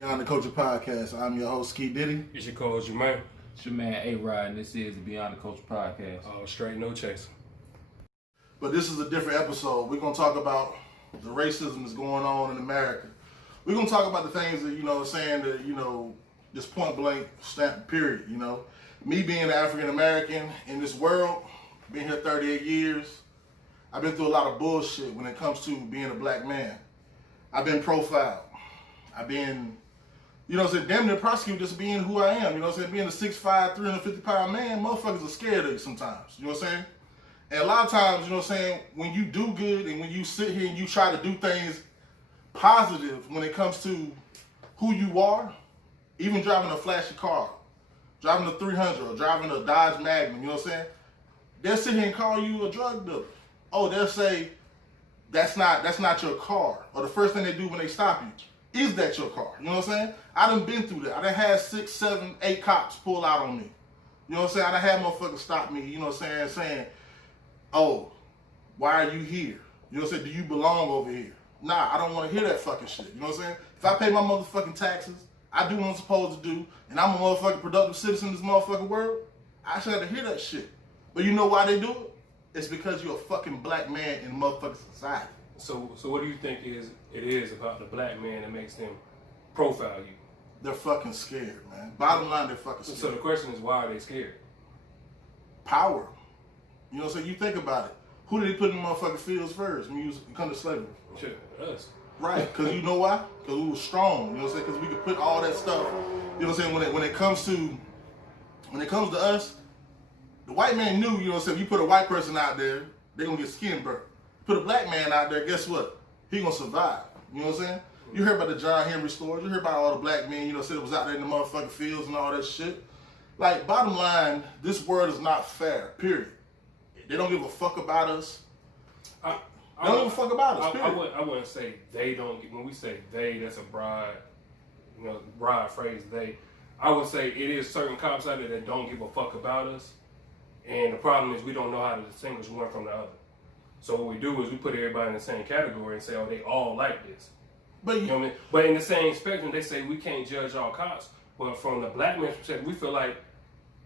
Beyond the Culture Podcast. I'm your host, Key Diddy. It's your co-host, Jermaine. It's your man A-Rod, and this is the Beyond the Culture Podcast. All straight, no chasing. But this is a different episode. We're going to talk about the racism that's going on in America. We're going to talk about the things that, saying that, just point blank, stamp, period, Me being an African American in this world, being here 38 years, I've been through a lot of bullshit when it comes to being a black man. I've been profiled. I've been, damn near prosecuted just being who I am. Being a 6'5", 350-pound man, motherfuckers are scared of you sometimes. You know what I'm saying? And a lot of times, when you do good and when you sit here and you try to do things positive when it comes to who you are, even driving a flashy car, driving a 300 or driving a Dodge Magnum, they'll sit here and call you a drug dealer. Oh, they'll say, that's not your car. Or the first thing they do when they stop you, is that your car? You know what I'm saying? I done been through that. I done had 6, 7, 8 cops pull out on me. You know what I'm saying? I done had motherfuckers stop me, saying, oh, why are you here? You know what I'm saying? Do you belong over here? Nah, I don't want to hear that fucking shit. You know what I'm saying? If I pay my motherfucking taxes, I do what I'm supposed to do, and I'm a motherfucking productive citizen in this motherfucking world, I should have to hear that shit. But you know why they do it? It's because you're a fucking black man in motherfucking society. So what do you think it is about the black man that makes them profile you? They're fucking scared, man. Bottom line, they're fucking scared. So the question is, why are they scared? Power. You know what I'm saying? You think about it. Who did they put in the motherfucking fields first when you come to slavery? Shit, us. Right, because you know why? Because we were strong, you know what I'm saying? Because we could put all that stuff, you know what I'm saying? When it comes to us, the white man knew, you know what I'm saying? If you put a white person out there, they're going to get skin burnt. Put a black man out there, guess what? He going to survive, you know what I'm saying? You heard about the John Henry stories, you heard about all the black men, said it was out there in the motherfucking fields and all that shit. Like, bottom line, this world is not fair, period. They don't give a fuck about us. They don't give a fuck about us, period. I wouldn't say they don't. When we say they, that's a broad phrase, they. I would say it is certain cops out there that don't give a fuck about us. And the problem is we don't know how to distinguish one from the other. So what we do is we put everybody in the same category and say, oh, they all like this. But you know what I mean? But in the same spectrum, they say we can't judge all cops. But from the black man's perspective, we feel like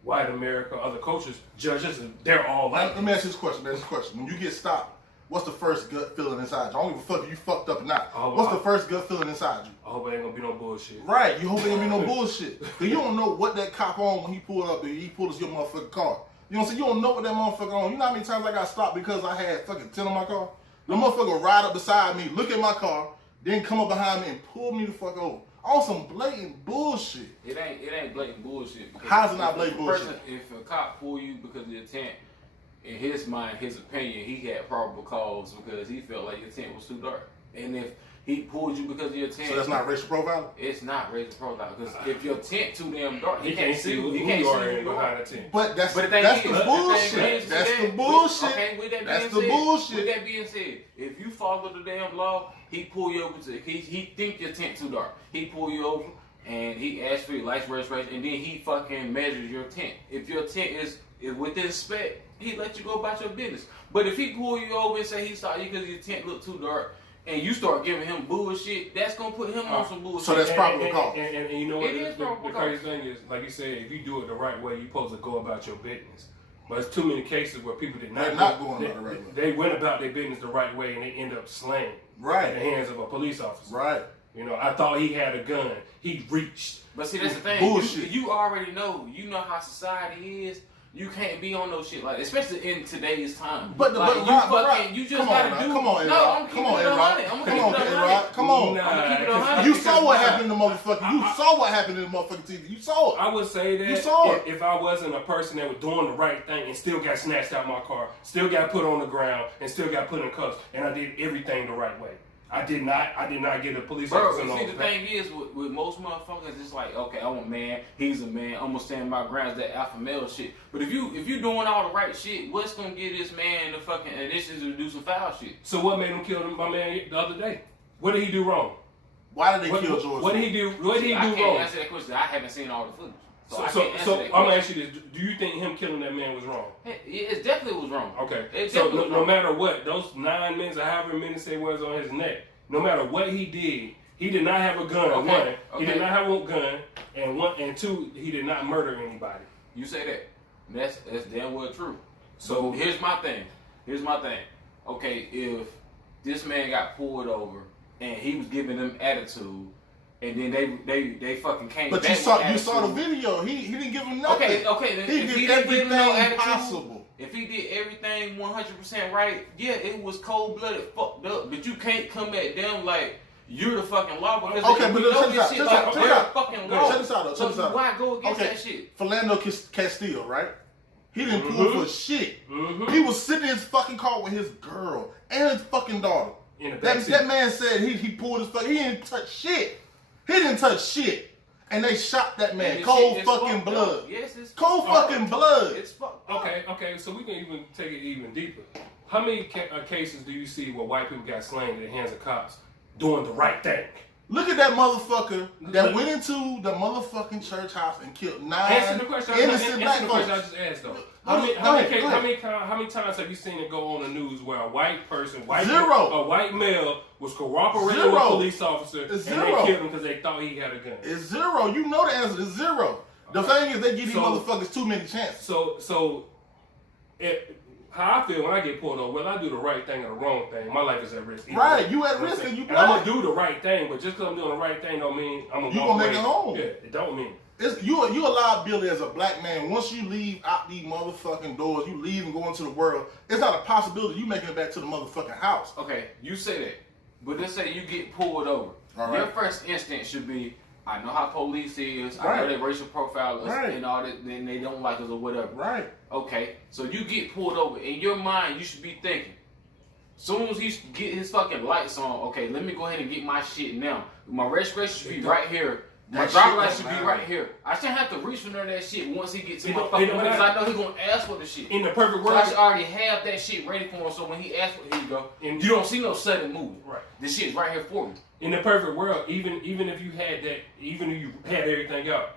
white America, other cultures, judge us, they're all like Let me ask you this question. When you get stopped, what's the first gut feeling inside you? I don't give a fuck if you fucked up or not. What's the first gut feeling inside you? I hope it ain't gonna be no bullshit. Right, you hope it ain't gonna be no bullshit. Cause you don't know what that cop on when he pulled up and he pulled us your motherfucking car. You know what I'm saying? You don't know what that motherfucker on. You know how many times I got stopped because I had fucking 10 on my car? The motherfucker ride up beside me, look at my car, then come up behind me and pull me the fuck over. On some blatant bullshit. It ain't blatant bullshit. How's it not blatant bullshit? If a cop pull you because of your tent, in his mind, his opinion, he had probable cause because he felt like your tent was too dark. And if he pulled you because of your tent, so that's not racial profiling? It's not racial profiling because if your tent too damn dark, he can't see who you are behind the tent. But that's the bullshit. That's the bullshit. Okay, with that that's being the bullshit. With that being said, if you follow the damn law, he pull you over he think your tent too dark. He pull you over and he asks for your license registration and then he fucking measures your tent. If your tent is within spec, he let you go about your business. But if he pull you over and say he saw you because your tent looked too dark, and you start giving him bullshit, that's gonna put him on some bullshit. So that's probable cause. And you know what? The crazy thing is, like you said, if you do it the right way, you're supposed to go about your business. But it's too many cases where people did not. They're not going about the right way. They went about their business the right way, and they end up slain at the hands of a police officer. Right. I thought he had a gun. He reached. But see, that's the thing. Bullshit. You already know. You know how society is. You can't be on no shit like that, especially in today's time. But you just gotta do. Come on, I'm gonna keep it 100. Come on. You saw what happened in the motherfucking. You saw what happened in the motherfucking TV. You saw it. I would say that you saw it. If I wasn't a person that was doing the right thing and still got snatched out my car, still got put on the ground, and still got put in cuffs, and I did everything the right way. I did not get a police officer. See, the thing is, with most motherfuckers, it's like, okay, I'm a man, he's a man, I'm gonna stand my ground, that alpha male shit. But if you doing all the right shit, what's gonna get this man the fucking initiative to do some foul shit? So what made him kill my man the other day? What did he do wrong? Why did they kill George? What did he do? I can't answer that question. I haven't seen all the footage. So I'm gonna ask you this: do you think him killing that man was wrong? It definitely was wrong. Okay. So no matter what, those 9 minutes or however many minutes it was on his neck, no matter what he did, He did not have a gun. Okay, One, he did not have a gun, and two, he did not murder anybody. You say that. That's damn well true. So here's my thing. Okay, if this man got pulled over and he was giving them attitude, and then they fucking came. But back you saw the video. He didn't give him nothing. Okay. He did everything possible. If he did everything 100% right, yeah, it was cold blooded, fucked up. But you can't come at them like you're the fucking law because okay, but check this out. Check this out. Why go against that shit? Philando Castillo, right? He didn't pull for shit. Mm-hmm. He was sitting in his fucking car with his girl and his fucking daughter. That man said he pulled his fucking. He didn't touch shit. He didn't touch shit. And they shot that man. Cold fucking blood. Yes, it's cold fucking blood. It's fucked up. Okay, so we can even take it even deeper. How many cases do you see where white people got slain at the hands of cops doing the right thing? Look at that motherfucker that went into the motherfucking church house and killed 9 Answer the question. innocent black I folks. just asked though. How Many times have you seen it go on the news where a white person, a white male was cooperating with a police officer and they killed him because they thought he had a gun? It's zero. You know the answer is zero. The thing is they give these motherfuckers too many chances. How I feel when I get pulled over, whether I do the right thing or the wrong thing, my life is at risk. Right, you at risk and you black. I'm gonna do the right thing, but just because I'm doing the right thing don't mean I'm gonna. You gonna make it home? Yeah, it don't mean. You a liability as a black man. Once you leave out these motherfucking doors, you leave and go into the world. It's not a possibility you making it back to the motherfucking house. Okay, you say that, but let's say you get pulled over. Right. Your first instinct should be, I know how police is. I know they racial profile us and all that. Then they don't like us or whatever. Right. Okay. So you get pulled over. In your mind, you should be thinking. Soon as he get his fucking lights on, okay, let me go ahead and get my shit now. My registration should be right here. My driver's license should be right here. I shouldn't have to reach for none of that shit once he gets to my fucking money because I know he's gonna ask for the shit. In the perfect world, so I should already have that shit ready for him. So when he asks for it, here you go. And you don't see no sudden movement. Right. This shit's right here for me. In the perfect world, even if you had that, even if you had everything out,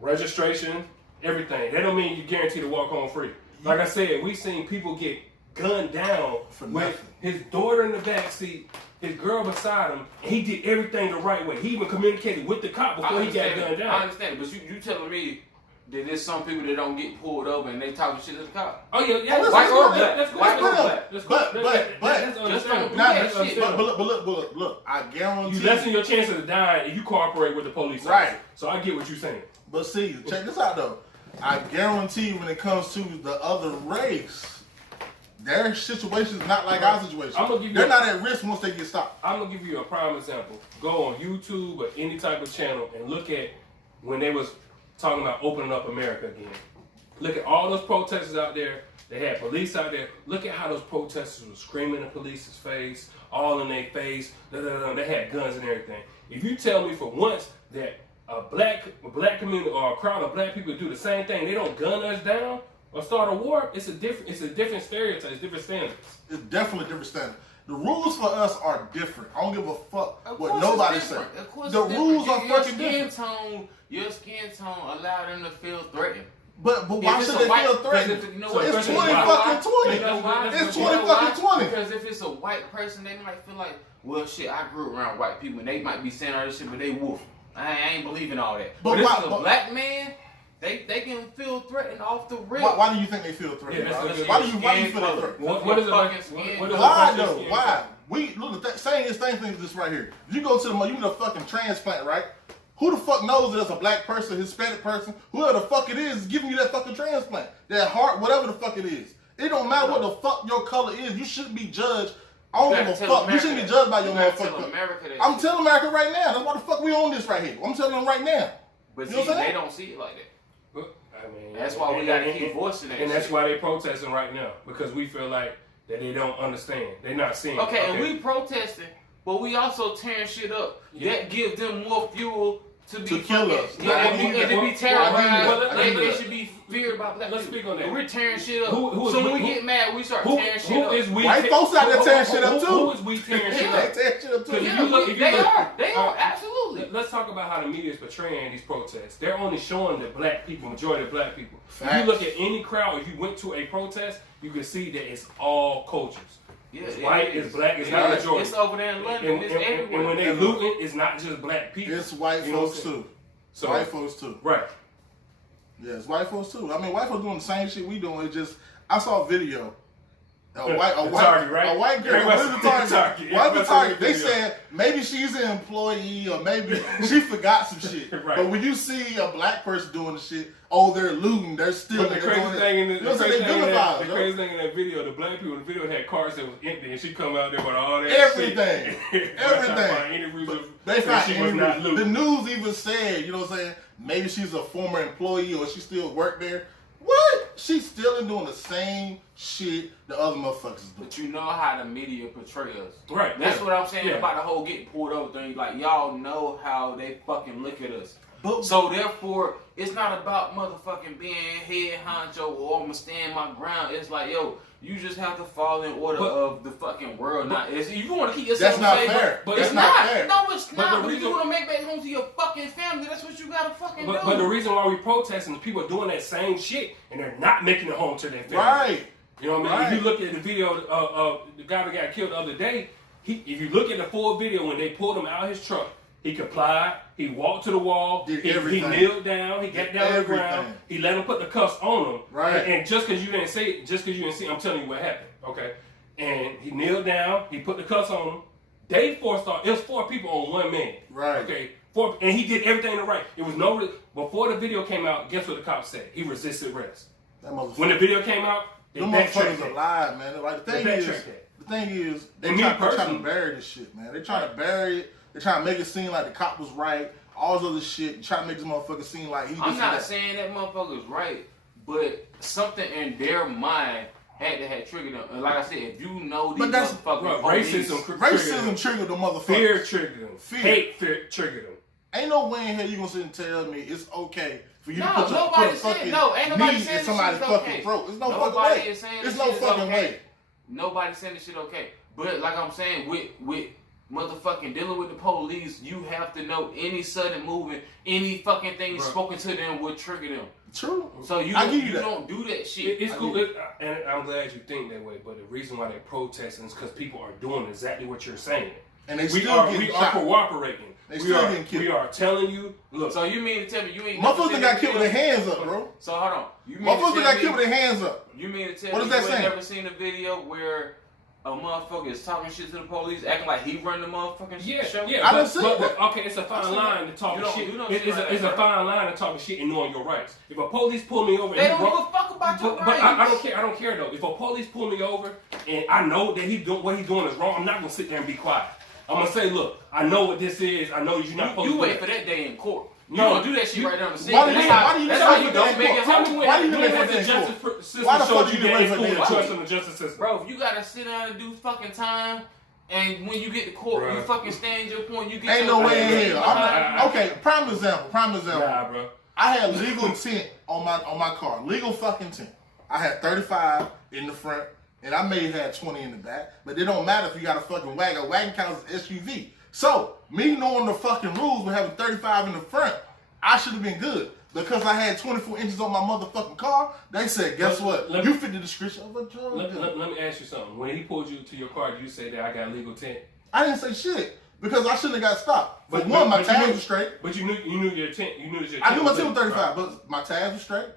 registration, everything, that don't mean you guaranteed to walk home free. Like I said, we seen people get gunned down with his daughter in the back seat, his girl beside him, and he did everything the right way. He even communicated with the cop before he got gunned down. I understand, but you telling me that there's some people that don't get pulled over and they talking shit to the cop. Oh yeah, white or black. But look, I guarantee you lessen your chances of dying if you cooperate with the police officer. Right. So I get what you're saying. But see, check this out though. I guarantee when it comes to the other race, their situation is not like our situation. They're not at risk once they get stopped. I'm gonna give you a prime example. Go on YouTube or any type of channel and look at when they was talking about opening up America again. Look at all those protesters out there. They had police out there. Look at how those protesters were screaming in the police's face, all in their face. They had guns and everything. If you tell me for once that a black community or a crowd of black people do the same thing, they don't gun us down or start a war, it's a different stereotype, it's different standards. It's definitely different standards. The rules for us are different. I don't give a fuck what nobody says. The rules are fucking different. Your skin tone allow them to feel threatened. But why should they feel threatened? It's 20 fucking 20. It's 20 fucking 20. Because if it's a white person, they might feel like, well, shit, I grew around white people, and they might be saying all this shit, but they wolf. I ain't believing all that. But if it's a black man, they can feel threatened off the rip. Why do you think they feel threatened? Why do you feel threatened? What is it like? Why though? Why? We look saying this thing is this right here. You go to you need a fucking transplant, right? Who the fuck knows that it's a black person, Hispanic person, whoever the fuck it is giving you that fucking transplant, that heart, whatever the fuck it is. It don't matter what the fuck your color is. You shouldn't be judged. I don't give a fuck. You shouldn't be judged by your motherfucker. I'm telling America right now. That's why the fuck we on this right here. I'm telling them right now. But see, they don't see it like that. I mean, that's why we gotta keep voicing that. And that's why they protesting right now, because we feel like that they don't understand. They're not seeing. Okay, and we protesting, but we also tearing shit up. That gives them more fuel to kill us. Yeah, and to be terrorized. They should be feared about black people. Let's speak on that. We're tearing shit up. So when we get mad, we start tearing shit up. White folks out there tearing shit up too. Who is we tearing shit up? They tearing shit up too. They are, absolutely. Let's talk about how the media is portraying these protests. They're only showing the black people, majority of black people. If you look at any crowd, if you went to a protest, you can see that it's all cultures. Yeah, it's white, it's black, it's not majority. It's over there in London. It's everywhere. And when they looting, it's not just black people. It's white folks too. So, white folks too. Right. Yeah, it's white folks too. I mean, white folks doing the same shit we doing. It's just I saw a video. A white girl. White the target. They said maybe she's an employee or maybe she forgot some shit. Right. But when you see a black person doing the shit, they're looting, they're stealing. But the crazy thing in the crazy thing in that video, the black people in the video had cars that was empty, and she come out there with all that everything. Shit. Everything. They found she was not looting. The news even said, you know what I'm saying? Maybe she's a former employee or she still work there. What? She's still doing the same shit the other motherfuckers do. But you know how the media portray us. Right. That's what I'm saying about the whole getting pulled over thing. Like, y'all know how they fucking look at us. So therefore, it's not about motherfucking being head honcho or I'm gonna stand my ground. It's like, yo, you just have to fall in order of the fucking world. If you want to keep yourself safe, but it's not fair. fair. No, it's not. But if you want to make back home to your fucking family, that's what you gotta fucking do. But the reason why we protesting is people are doing that same shit and they're not making it home to their family. Right. You know what I mean? If you look at the video of the guy that got killed the other day, if you look at the full video when they pulled him out of his truck, he complied. He walked to the wall. He kneeled down. He got down on the ground. He let him put the cuffs on him. Right. And just because you didn't say it, just because you didn't see it, I'm telling you what happened. Okay. And he kneeled down. He put the cuffs on him. It was 4 people on 1 man. Right. Okay. And he did everything right. It was before the video came out, guess what the cops said? He resisted arrest. When the video came out, they motherfuckers are lying, man. Like the thing is, they trying to bury this shit, man. They trying to bury it. They trying to make it seem like the cop was right. All this other shit. Trying to make this motherfucker seem like he. I'm not saying that motherfucker's right, but something in their mind had to have triggered them. And like I said, if you know these motherfuckers, racism triggered the motherfucker. Fear triggered them. Hate triggered them. Ain't no way in hell you gonna sit and tell me it's okay for you to put a fucking knee in somebody's fucking throat. There's no fucking way. There's no fucking way. Nobody's saying this shit okay. But like I'm saying, with motherfucking dealing with the police, you have to know any sudden movement, any fucking thing spoken to them would trigger them. True. So you don't do that shit. It's cool, and I'm glad you think that way. But the reason why they're protesting is because people are doing exactly what you're saying. And we are cooperating. We are telling you. Look. So you mean to tell me you ain't? Motherfuckers got killed with their hands up, bro. So hold on. Motherfuckers got killed with their hands up. You mean to tell me you ain't never seen a video where a motherfucker is talking shit to the police, acting like he run the motherfucking show? Yeah, I done seen it. Okay, it's a fine line to talking shit. It's a fine line to talking shit and knowing your rights. If a police pull me over, they don't give a fuck about your rights. But I don't care. I don't care though. If a police pull me over and I know that what he's doing is wrong, I'm not gonna sit there and be quiet. I'm gonna say, look, I know what this is. I know you're not supposed to. You wait for that day in court. You No, don't do that shit right down the scene. Why do you That's how you don't make it home. Why do you wait for that justice system? Why the fuck you you wait for that? trust in the justice system, bro? If you gotta sit down and do fucking time, and when you get to court, you fucking stand your point. You get ain't no way in hell. Okay, prime example. Nah, bro. I had legal tint on my car. Legal fucking tint. I had 35 in the front, and I may have had 20 in the back. But it don't matter if you got a fucking wagon. A wagon counts as SUV. So, me knowing the fucking rules with having 35 in the front, I should have been good. Because I had 24 inches on my motherfucking car, they said, guess what? You fit the description of a drug. Let me ask you something. When he pulled you to your car, did you say that I got legal tint? I didn't say shit. Because I shouldn't have got stopped. But my tags were straight. But you knew your tint. You knew that your tint. I knew my tint was 35, but my tags were straight.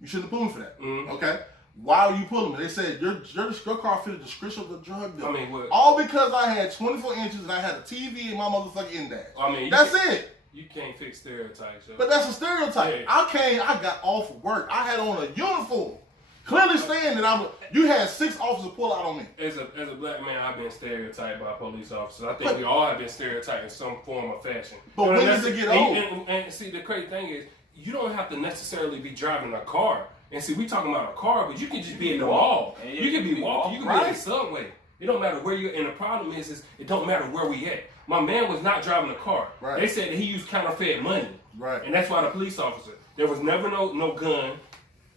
You shouldn't have pulled me for that. Mm-hmm. Okay? Why are you pulling me? They said your car fit the description of a drug dealer. I mean, what? All because I had 24 inches and I had a TV in my motherfucking index. I mean, that's it. You can't fix stereotypes. Yo. But that's a stereotype. Yeah. I got off of work. I had on a uniform. Clearly saying that you had 6 officers pull out on me. As a black man, I've been stereotyped by police officers. I think we all have been stereotyped in some form or fashion. But when does it get old? And see, the crazy thing is, you don't have to necessarily be driving a car. And see, we talking about a car, but you can just be in the mall. You can be walking. You can be in the subway. It don't matter where you're. And the problem is it don't matter where we at. My man was not driving a car. Right. They said that he used counterfeit money. Right. And that's why the police officer. There was never no gun.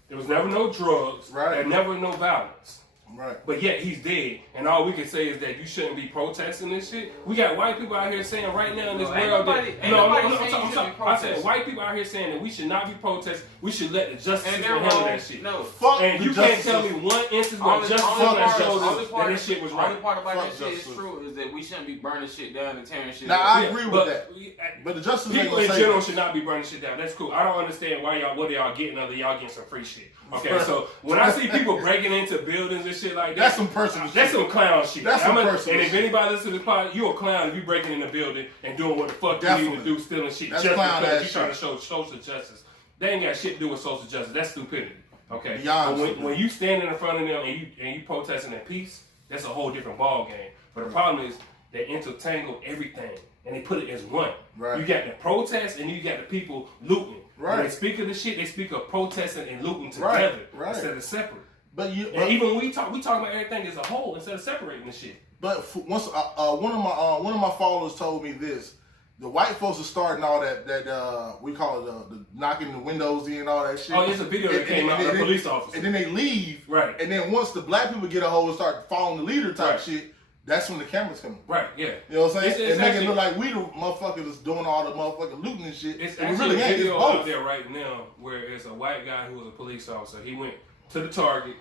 There was never no drugs. Right. There never no violence. Right. But yet he's dead, and all we can say is that you shouldn't be protesting this shit. We got white people out here saying right now in this world I said white people out here saying that we should not be protesting. We should let the justice system handle that shit. No, fuck. And you can't tell me one instance where justice that showed us that this shit was The right. only part about that shit is true is that we shouldn't be burning shit down and tearing shit Now up. I agree with that. But the justice People in general should not be burning shit down. That's cool. I don't understand why what are y'all getting other y'all getting some free shit. Okay, so when I see people breaking into buildings and shit like that, that's some personal shit. That's some clown shit. That's some personal And if anybody listens to this podcast, you a clown if you breaking in the building and doing what the fuck you need to do, stealing shit that's just clown because you shit. trying to show social justice. They ain't got shit to do with social justice. That's stupidity. Okay. Beyond When you standing in front of them and you protesting in peace, that's a whole different ball game. But the problem is they intertangle everything and they put it as one. Right. You got the protest and you got the people looting. Right. When they speak of the shit, they speak of protesting and looting together instead of separate. But even when we talk about everything as a whole instead of separating the shit. But once one of my followers told me this, the white folks are starting all that we call it the knocking the windows in, all that shit. Oh, there's a video that came out of a police officer. And then they leave. Right. And then once the black people get a hold and start following the leader type shit, that's when the cameras come. Right, yeah. You know what I'm saying? It's and make actually, it look like we the motherfuckers that's doing all the motherfucking looting and shit. It's and actually really a ain't. video It's both. out there right now where it's a white guy who was a police officer. He went to the target,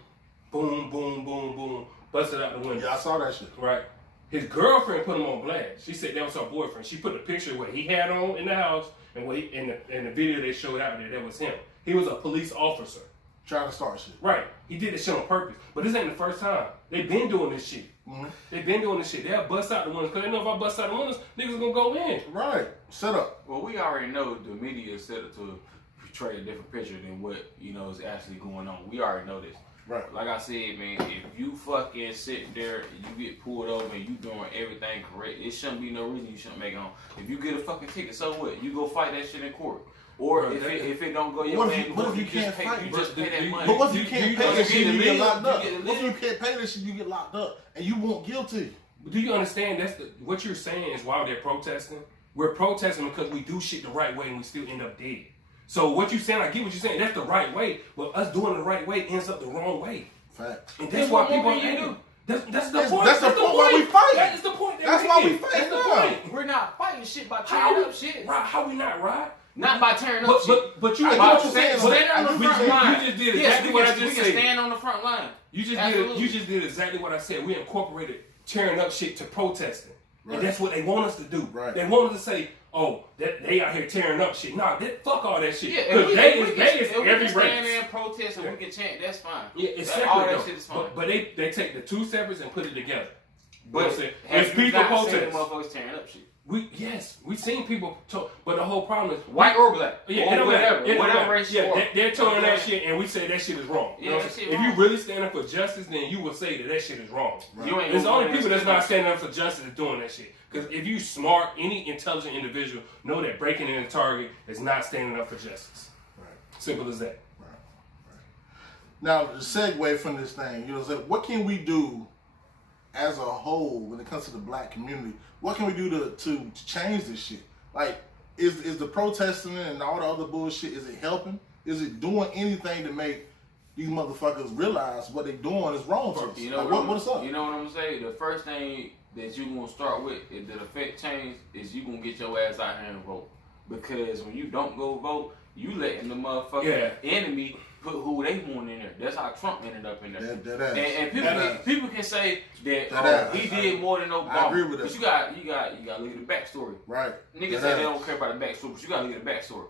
boom, boom, boom, boom, busted out the window. Yeah, I saw that shit. Right. His girlfriend put him on blast. She said that was her boyfriend. She put the picture of what he had on in the house and what in the video they showed out there, that was him. He was a police officer. Trying to start shit. Right. He did this shit on purpose. But this ain't the first time. They've been doing this shit. Mm-hmm. They've been doing this shit. They'll bust out the windows. Because they know if I bust out the windows, niggas gonna go in. Right. Set up. Well, we already know the media is set up to portray a different picture than what, is actually going on. We already know this. Right. Like I said, man, if you fucking sit there and you get pulled over and you doing everything correct, it shouldn't be no reason you shouldn't make it home. If you get a fucking ticket, so what? You go fight that shit in court. Or Bro, if it don't go your way, what if you can't fight? You just pay that money. But what if you can't pay that shit, you get locked up? What What if you can't pay that shit, you get locked up? And you won't guilty. Do you understand what you're saying is why they're protesting? We're protesting because we do shit the right way and we still end up dead. So what you're saying, I get what you're saying, that's the right way, but us doing it the right way ends up the wrong way. Fact. And that's why people are angry. That's the point. That's the point why we fight. That is the point. That's why we fight. That's the now. point. We're not fighting shit by tearing up shit. How we not right? Not by tearing up shit. But you I get get what what you're you're saying. saying. Stand on the front line. You just did Yes, exactly what I just we can said. stand on the front line. You Absolutely. just did exactly what I said. We incorporated tearing up shit to protesting. Right. And that's what they want us to do. Right. They want us to say, oh, that they out here tearing up shit. Nah, fuck all that shit. Yeah, Because they is we every can stand race. there and protest and we can chant, that's fine. Yeah, it's All separate that though. shit is fine. But they take the two separates and put it together. But You know what I'm saying? have It's you people not seen protest. motherfuckers tearing up shit? We seen people talk, but the whole problem is White or black. Yeah, or it don't matter. whatever. It don't Whatever matter. race you are. They're tearing that shit, and we say that shit is wrong. You Yeah, know what that I'm shit saying? If wrong. you really stand up for justice, then you would say that shit is wrong. Right. You ain't There's gonna only go people in that's and not standing up for justice is doing that shit. Because if you smart, any intelligent individual know that breaking in a target is not standing up for justice. Right. Simple as that. Now, the segue from this thing, what can we do as a whole when it comes to the black community? What can we do to change this shit? Like, is the protesting and all the other bullshit, is it helping? Is it doing anything to make these motherfuckers realize what they're doing is wrong to us? You know Like, what's up? You know what I'm saying? The first thing that you gonna start with, if the effect change, is you gonna get your ass out here and vote. Because when you don't go vote, you letting the motherfucking enemy put who they want in there. That's how Trump ended up in there. And people can say that he did more than Obama. I agree with that. But you got to look at the backstory. Right. Niggas say they don't care about the backstory, but you got to look at the backstory.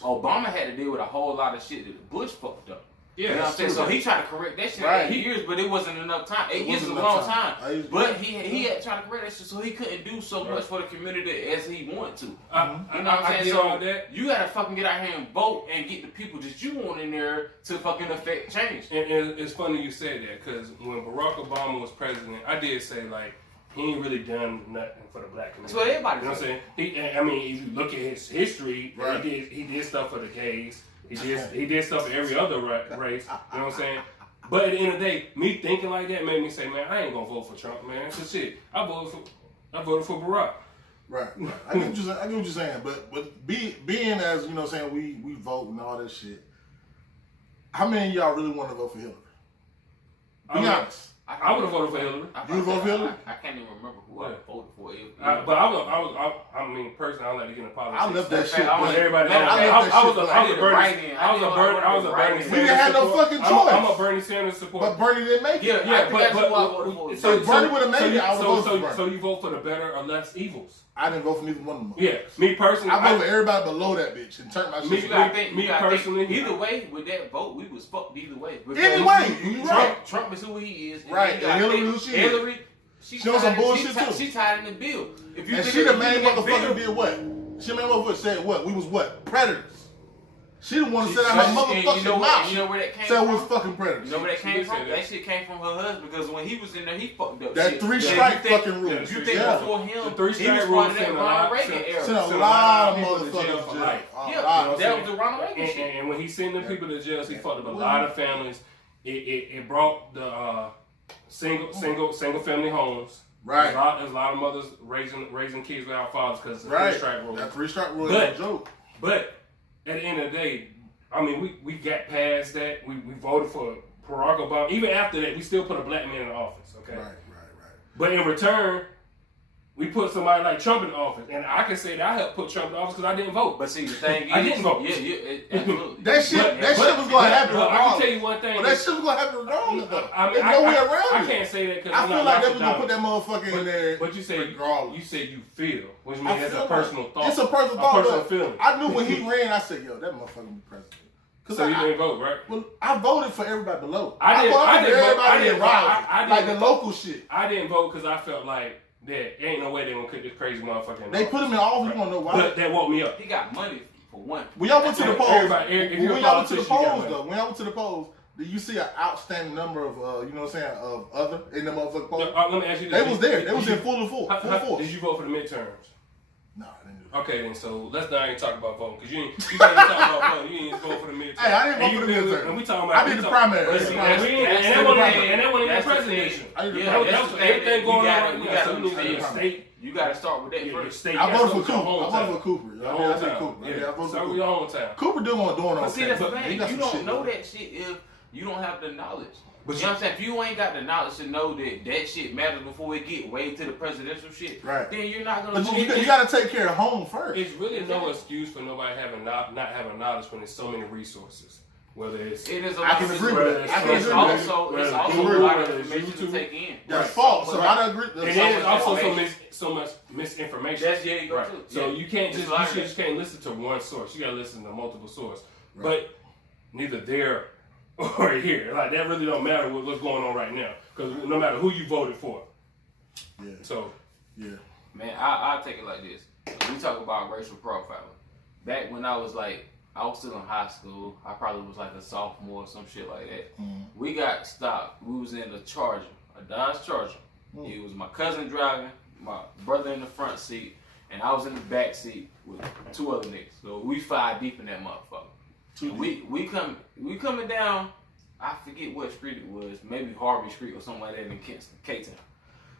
Obama had to deal with a whole lot of shit that Bush fucked up. Yeah, you know what I'm saying? So he tried to correct that shit in 8 years, but it wasn't enough time. 8 years is a long time. But he had tried to correct that shit, so he couldn't do so much for the community as he wanted to. You know what I'm saying? So you gotta fucking get out here and vote and get the people that you want in there to fucking affect change. And it's funny you said that, because when Barack Obama was president, I did say, like, he ain't really done nothing for the black community. That's what everybody You know what I'm saying? If you look at his history, he did stuff for the gays. He did stuff for every other race. You know what I'm saying? But at the end of the day, me thinking like that made me say, man, I ain't gonna vote for Trump, man. So shit, I voted for Barack. Right. I get what you're saying, but being as we vote and all that shit. How many of y'all really want to vote for Hillary? Be honest. I would have voted for Hillary. You would vote for Hillary? I can't even remember who I voted for. But I mean, personally, I don't like to get in politics. I left that shit. Everybody, I was a Bernie Sanders. We didn't have no fucking choice. I'm a Bernie Sanders supporter. But Bernie didn't make it. Yeah, but so Bernie would have made it. I would vote for Bernie. So you vote for the better or less evils? I didn't vote for neither one of them. Yeah, me personally, I voted for everybody below that bitch and turned my shit. Me personally, either way with that vote, we was fucked either way. Anyway, you right. Trump is who he is. Right, and Hillary who she is. Hillary, she on some bullshit too. She tied in the bill. And she the main motherfucker did what? She the main motherfucker said what? We was what? Predators. She the one who said out her motherfucking mouth. You know where that came from? from? Said we was fucking predators. You know where that came from? That shit came from her husband because when he was in there, he fucked up. That 3-strike fucking rule. You think before him, the 3-strike rule sent that Ronald Reagan era. Sent a lot of motherfuckers to jail. Yeah, that was the Ronald Reagan shit. And when he sent them people to jail, he fucked up a lot of families. It brought the single family homes. Right. There's a lot of mothers raising kids without fathers because of the 3-strike rule. That 3-strike rule is no joke. But at the end of the day, I mean, we got past that. We voted for Barack Obama. Even after that, we still put a black man in office, okay? Right. But in return, we put somebody like Trump in office. And I can say that I helped put Trump in office because I didn't vote. But see, the thing is... I didn't vote. Yeah, absolutely. That shit was going to happen regardless. I can tell you one thing. But that shit was going to happen regardless, though. There's no way around it. I can't say that because I feel like they was going to put that motherfucker in there. But you say you feel, which means it's a personal thought. It's a personal thought. A personal feeling. I knew when he ran, I said, yo, that motherfucker be president. So you didn't vote, right? Well, I voted for everybody below. I didn't vote. Like the local shit. I didn't vote because I felt like there ain't no way they gonna cut this crazy motherfucker in. They put him in office. You wanna know why? But that woke me up. He got money for one. When y'all went to the polls, when y'all went to the polls, did you see an outstanding number of, you know what I'm saying, of other in the motherfucking polls? Let me ask you this. They was there. They was in full force. Did you vote for the midterms? No, I didn't do that. Okay, then so let's not even talk about voting because you can't even talk about voting. You didn't vote for the midterms. Hey, I didn't vote for the midterms. And we talking about. I did the primary. And that wasn't even presidential. That was everything going on. You got to start with that first. I voted for Cooper. I said Cooper. Yeah, I voted for Cooper. Your hometown. Cooper doing on. But see, that's the thing. You don't know that shit if you don't have the knowledge. But you know what I'm saying? If you ain't got the knowledge to know that shit matters before it get way to the presidential shit, then you're not gonna. But you got to take care of home first. It's really no excuse for nobody not having knowledge when there's so many resources. Whether it's I can agree with that. It's also a lot of information to take in. That's false. So I agree. And there's also so much misinformation. That's you go too. So you can't just can't listen to one source. You got to listen to multiple sources. But neither there or here, like that really don't matter what's going on right now, because no matter who you voted for. Yeah. So. Yeah. Man, I'll take it like this. We talk about racial profiling. Back when I was still in high school. I probably was like a sophomore or some shit like that. We got stopped. We was in a Charger, a Dodge Charger. It was my cousin driving, my brother in the front seat, and I was in the back seat with 2 other niggas. So we 5 deep in that motherfucker. We coming down, I forget what street it was, maybe Harvey Street or something like that in Kingston, K-Town.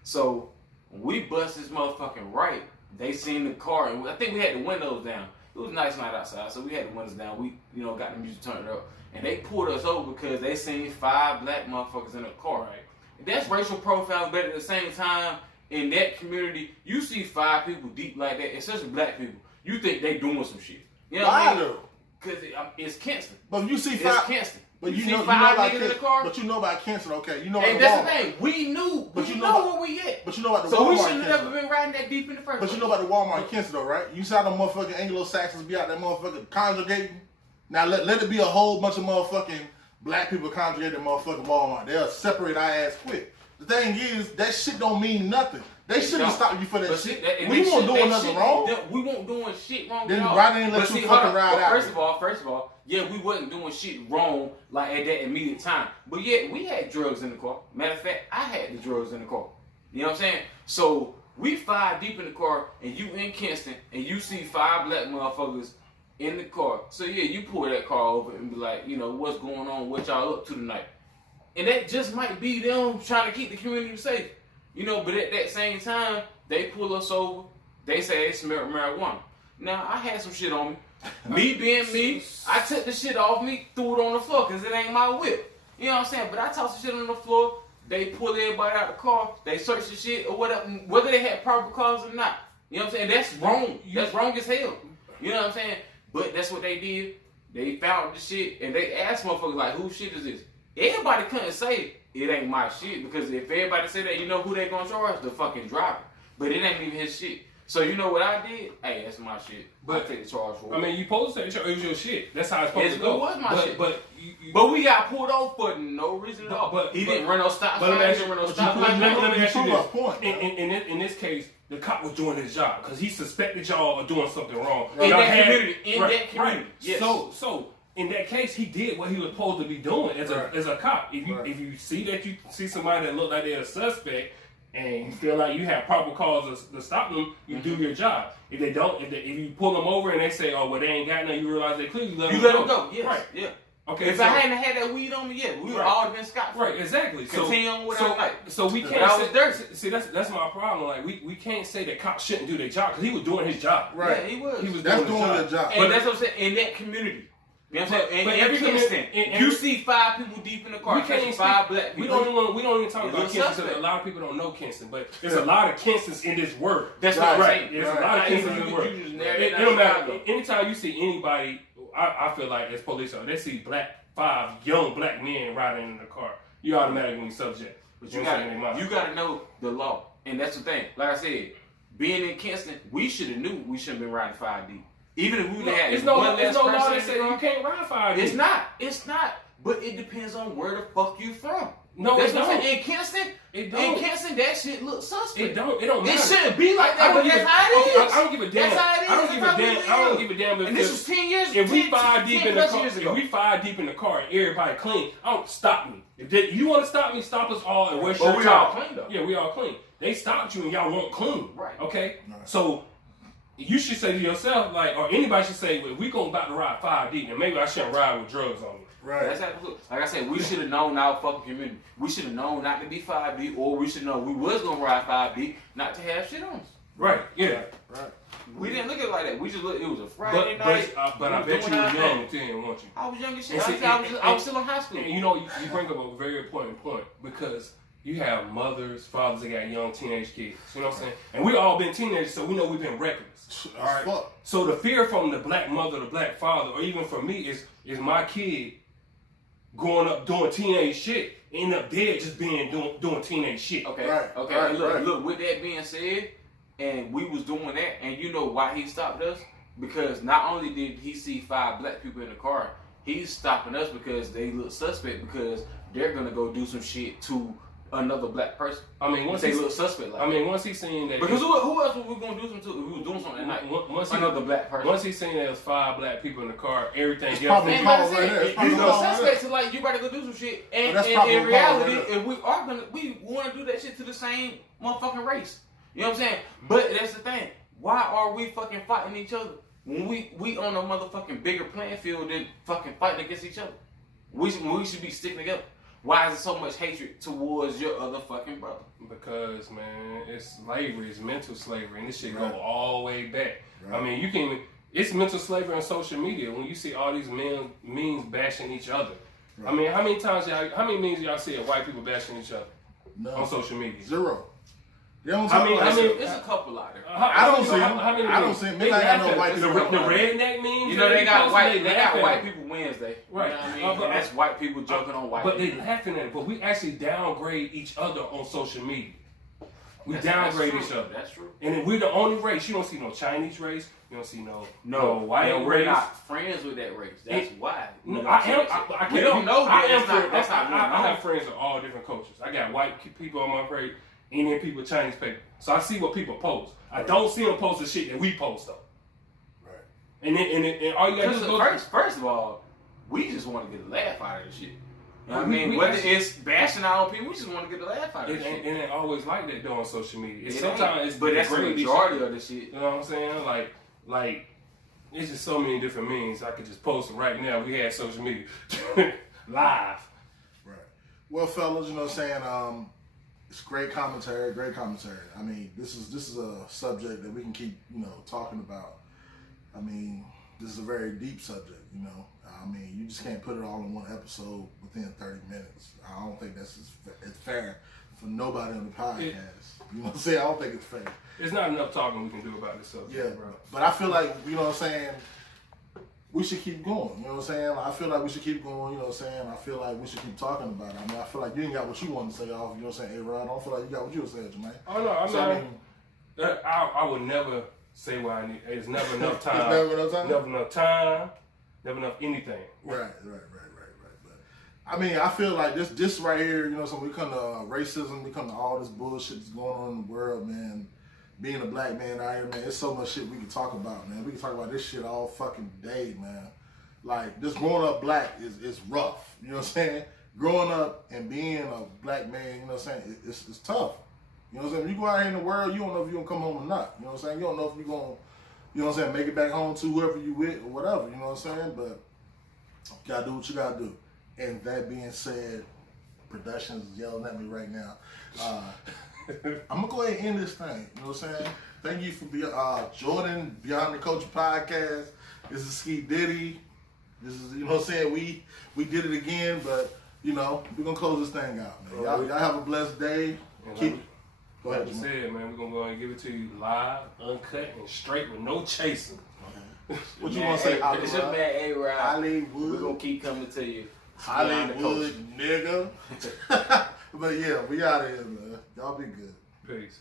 So when we bust this motherfucking right, they seen the car, and I think we had the windows down. It was a nice night outside, so we had the windows down. We, got the music turned up, and they pulled us over because they seen 5 black motherfuckers in the car. Right? And that's racial profiling, but at the same time, in that community, you see 5 people deep like that, especially black people. You think they doing some shit. You know what I mean? Because it's Kingston. But you see 5. It's Kingston. But you see know 5 about niggas in the car. But you know about Kingston, okay? You know and about that's Walmart. the thing. We knew. But we you know where we at. But you know about the so Walmart. So we should have Kingston. never been riding that deep in the first place. But you know about the Walmart in Kingston, though, right? You saw the motherfucking Anglo-Saxons be out there motherfucking congregating. Now let it be a whole bunch of motherfucking black people congregating at motherfucking Walmart. They'll separate our ass quick. The thing is, that shit don't mean nothing. They shouldn't stop you for that shit. We weren't doing nothing wrong. We weren't doing shit wrong. Then why didn't let you fucking ride out? First of all, yeah, we wasn't doing shit wrong like at that immediate time. But yeah, we had drugs in the car. Matter of fact, I had the drugs in the car. You know what I'm saying? So we 5 deep in the car, and you in Kingston, and you see 5 black motherfuckers in the car. So yeah, you pull that car over and be like, what's going on? What y'all up to tonight? And that just might be them trying to keep the community safe. But at that same time, they pull us over. They say they smell marijuana. Now, I had some shit on me. Me being me, I took the shit off me, threw it on the floor because it ain't my whip. You know what I'm saying? But I toss the shit on the floor. They pull everybody out the car. They search the shit or whatever, whether they had probable cause or not. You know what I'm saying? That's wrong. That's wrong as hell. You know what I'm saying? But that's what they did. They found the shit and they asked motherfuckers like, whose shit is this? Everybody couldn't say it ain't my shit because if everybody say that, you know who they gonna charge? The fucking driver. But it ain't even his shit. So you know what I did? Hey, that's my shit. But I take the charge for it. I mean, you supposed to take the charge. It was your shit. That's how it's supposed to go. It was my shit. But we got pulled over for no reason at all. He didn't run no stop sign. He didn't run no stop sign. Let me ask you this. Point, in this case, the cop was doing his job because he suspected y'all of doing something wrong. In that community. Right. Yes. So in that case, he did what he was supposed to be doing as a cop. If you see somebody that look like they're a suspect and you feel like you have probable cause to stop them, you do your job. If they don't, if you pull them over and they say, oh well, they ain't got nothing, you realize they clearly let them go. Yes. Right. Yeah. Okay. If I hadn't had that weed on me, we would all have been scot free. Right. Exactly. Continue on with our life. So we can't. I was dirty. See, that's my problem. Like we can't say that cops shouldn't do their job because he was doing his job. Right. Yeah, he was. He was doing their job. And that's what I'm saying. In that community. You know what I'm saying? In Kingston, you see 5 people deep in the car. We can't even 5 black people. We don't even talk about Kingston because a lot of people don't know Kingston, but there's a lot of Kinstons in this world. That's what I'm saying. There's a lot of Kinstons in the world. It don't matter. Anytime you see anybody, I feel like as police officers, they see 5 young black men riding in the car, you automatically subject. But you gotta know the law, and that's the thing. Like I said, being in Kingston, we should have knew we shouldn't been riding 5 deep. Even if we had it's no law that says you can't ride 5 deep. It's not. But it depends on where the fuck you from. No, that's it what I'm don't. saying. In Kingston, that shit looks suspect. It don't matter. It shouldn't be like that, but that's how it is. I don't give a damn. That's how it is. I don't give a damn. And this was 10 years ago. If we 5 deep in the car, and everybody clean, I don't stop me. If you want to stop me, stop us all and wear shirts. We all clean though. Yeah, we all clean. They stopped you and y'all won't clean. Right. Okay. Right. So you should say to yourself, like, or anybody should say, well, we gonna about to ride 5 deep, and maybe I shouldn't ride with drugs on me. Right. That's absolutely. Like I said, we should have known our fucking community. We should have known not to be 5 deep, or we should know we was gonna ride 5 deep, not to have shit on us. Right. Yeah. Right. We didn't look at it like that. We just looked. It was a Friday night. But I bet you were young then, weren't you? I was young as shit. I was still in high school. And you know, you bring up a very important point because you have mothers, fathers that got young teenage kids. You know what I'm saying? And we all been teenagers, so we know we've been reckless. All right. Fuck. So the fear from the black mother, the black father, or even from me is my kid growing up doing teenage shit, end up dead just doing teenage shit. Okay. Right. Okay. Right. Look. With that being said, and we was doing that, and you know why he stopped us? Because not only did he see 5 black people in the car, he's stopping us because they look suspect because they're gonna go do some shit to another black person. I mean, once they look suspect like once he's seen that, because who else were we gonna do something to if we was doing something that night? Another black person. Once he's seen that there's 5 black people in the car, everything it's else. You look suspect to like you better go do some shit. And in reality, if we are gonna, we want to do that shit to the same motherfucking race. You know what I'm saying? But that's the thing. Why are we fucking fighting each other when we on a motherfucking bigger playing field than fucking fighting against each other? We should be sticking together. Why is there so much hatred towards your other fucking brother? Because, man, it's slavery. It's mental slavery. And this shit go all the way back. Right. I mean, it's mental slavery on social media when you see all these memes bashing each other. Right. I mean, how many memes y'all see of white people bashing each other on social media? 0. It's a couple out there. I don't see them. I don't see them. Maybe I got no white people. The redneck memes. You know they got white people Wednesday. Right. You know what I mean? And that's white people joking on white people. But they laughing at it. But we actually downgrade each other on social media. We downgrade each other. That's true. And then we're the only race. You don't see no Chinese race. You don't see no white race. We're not friends with that race. That's why. We don't know. I have friends of all different cultures. I got white people on my page. Indian people, Chinese people. So I see what people post. I don't see them post the shit that we post though. Right. And all you gotta do is first of all, we just want to get a laugh out of this shit. You know what I mean? Whether it's bashing our people, we just want to get a laugh out of this shit. It ain't always like that though on social media. But that's the majority of the shit. You know what I'm saying? Like it's just so many different means. I could just post them right now. We had social media live. Right. Well, fellas, you know what I'm saying? It's great commentary. I mean, this is a subject that we can keep, talking about. I mean, this is a very deep subject, you know. I mean, you just can't put it all in one episode within 30 minutes. I don't think that's it's fair for nobody on the podcast. You know what I'm saying? I don't think it's fair. It's not enough talking we can do about this subject, Yeah, bro. but I feel like, you know what I'm saying, we should keep going, you know what I'm saying? I feel like we should keep going, you know what I'm saying? I feel like we should keep talking about it. I mean, I feel like you ain't got what you want to say off, you know what I'm saying? Hey, Rod, I don't feel like you got what you were saying, Jermaine. Oh, no, I mean, So, I mean, I would never say what I need. It's never enough time. It's never enough time? Never enough time. Never enough anything. Right. But I mean, I feel like this right here, you know, so we come to racism, we come to all this bullshit that's going on in the world, man. Being a black man out here, man, there's so much shit we can talk about, man. We can talk about this shit all fucking day, man. Like, just growing up black is rough, you know what I'm saying? Growing up and being a black man, you know what I'm saying, it's tough. You know what I'm saying? When you go out here in the world, you don't know if you're going to come home or not. You know what I'm saying? You don't know if you're going to, you know what I'm saying, make it back home to whoever you with or whatever, you know what I'm saying? But you got to do what you got to do. And that being said, Productions is yelling at me right now. I'm going to go ahead and end this thing, you know what I'm saying? Thank you for Jordan, Beyond the Culture Podcast. This is Ski Diddy. This is, you know what I'm saying, we did it again, but, you know, we're going to close this thing out, man. Y'all have a blessed day. Go ahead, Like I said, man, we're going to go ahead and give it to you live, uncut, and straight with no chasing. What you want to say, It's your man, A-Rod. Hollywood. We're going to keep coming to you. Hollywood, nigga. But yeah, we out of here, man. Y'all be good. Peace.